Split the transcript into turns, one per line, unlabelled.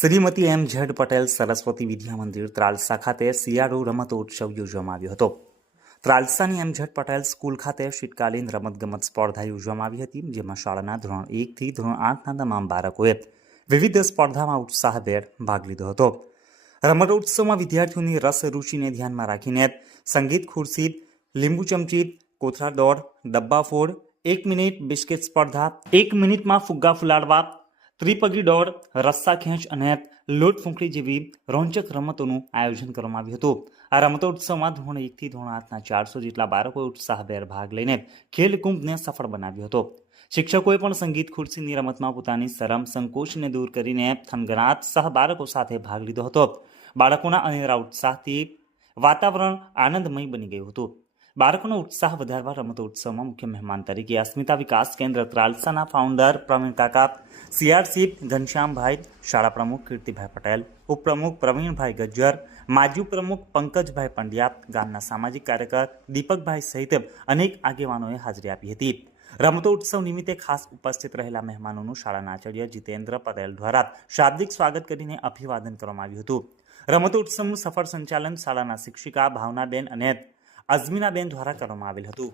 Shrimati M Z Patel Saraswati Vidya Mandir Tralsa ખાતે શિયાળુ રમતોત્સવ યોજવામાં આવ્યો હતો. ત્રાલસાની એમ ઝેડ પટેલ સ્કૂલ ખાતે શીતકાલીન રમતગમત સ્પર્ધા યોજવામાં આવી હતી, જેમાં શાળાના ધોરણ એકથી ધોરણ આઠના તમામ બાળકોએ વિવિધ સ્પર્ધામાં ઉત્સાહભેર ભાગ લીધો હતો. રમતોત્સવમાં વિદ્યાર્થીઓની રસ, રુચિને ધ્યાનમાં રાખીને સંગીત ખુરશી, લીંબુ ચમચી, કોથળા દોડ ડબ્બા ફોડ, એક મિનિટ બિસ્કિટ સ્પર્ધા, એક મિનિટમાં ફુગ્ગા ફુલાડવા ત્રિપગી દોડ, રસ્સા ખેંચ અને લોટ ફૂંકડી જેવી રોંચક રમતોનું આયોજન કરવામાં આવ્યું હતું. આ રમતોત્સવમાં ધોરણ એકથી ધોરણ આઠના ચારસો જેટલા બાળકોએ ઉત્સાહભેર ભાગ લઈને ખેલકુંભને સફળ બનાવ્યો હતો. શિક્ષકોએ પણ સંગીત ખુરશીની રમતમાં પોતાની શરમ સંકોચને દૂર કરીને થનગનાટ સહ બાળકો સાથે ભાગ લીધો હતો. બાળકોના અનેરા ઉત્સાહથી વાતાવરણ આનંદમય બની ગયું હતું. બાળકોનો ઉત્સાહ વધારવા રમતોત્સવમાં મુખ્ય મહેમાન તરીકે અસ્મિતા વિકાસ, કેન્દ્ર ત્રાલસાના ફાઉન્ડર પ્રવીણ કાકા, સીઆરસી, ઘનશ્યામભાઈ, શાળા પ્રમુખ કીર્તિભાઈ પટેલ, ઉપપ્રમુખ પ્રવીણભાઈ ગજ્જર, માજી પ્રમુખ પંકજભાઈ પંડ્યા, ગામના સામાજિક કાર્યકર દીપકભાઈ સહિત અનેક આગેવાનોએ હાજરી આપી હતી. રમતો ઉત્સવ નિમિત્તે ખાસ ઉપસ્થિત રહેલા મહેમાનોનું શાળાના આચાર્ય જીતેન્દ્ર પટેલ દ્વારા શાબ્દિક સ્વાગત કરીને અભિવાદન કરવામાં આવ્યું હતું. રમતો ઉત્સવનું સફળ સંચાલન શાળાના શિક્ષિકા ભાવનાબેન અને અઝમીનાબેન દ્વારા કરવામાં આવેલ હતું.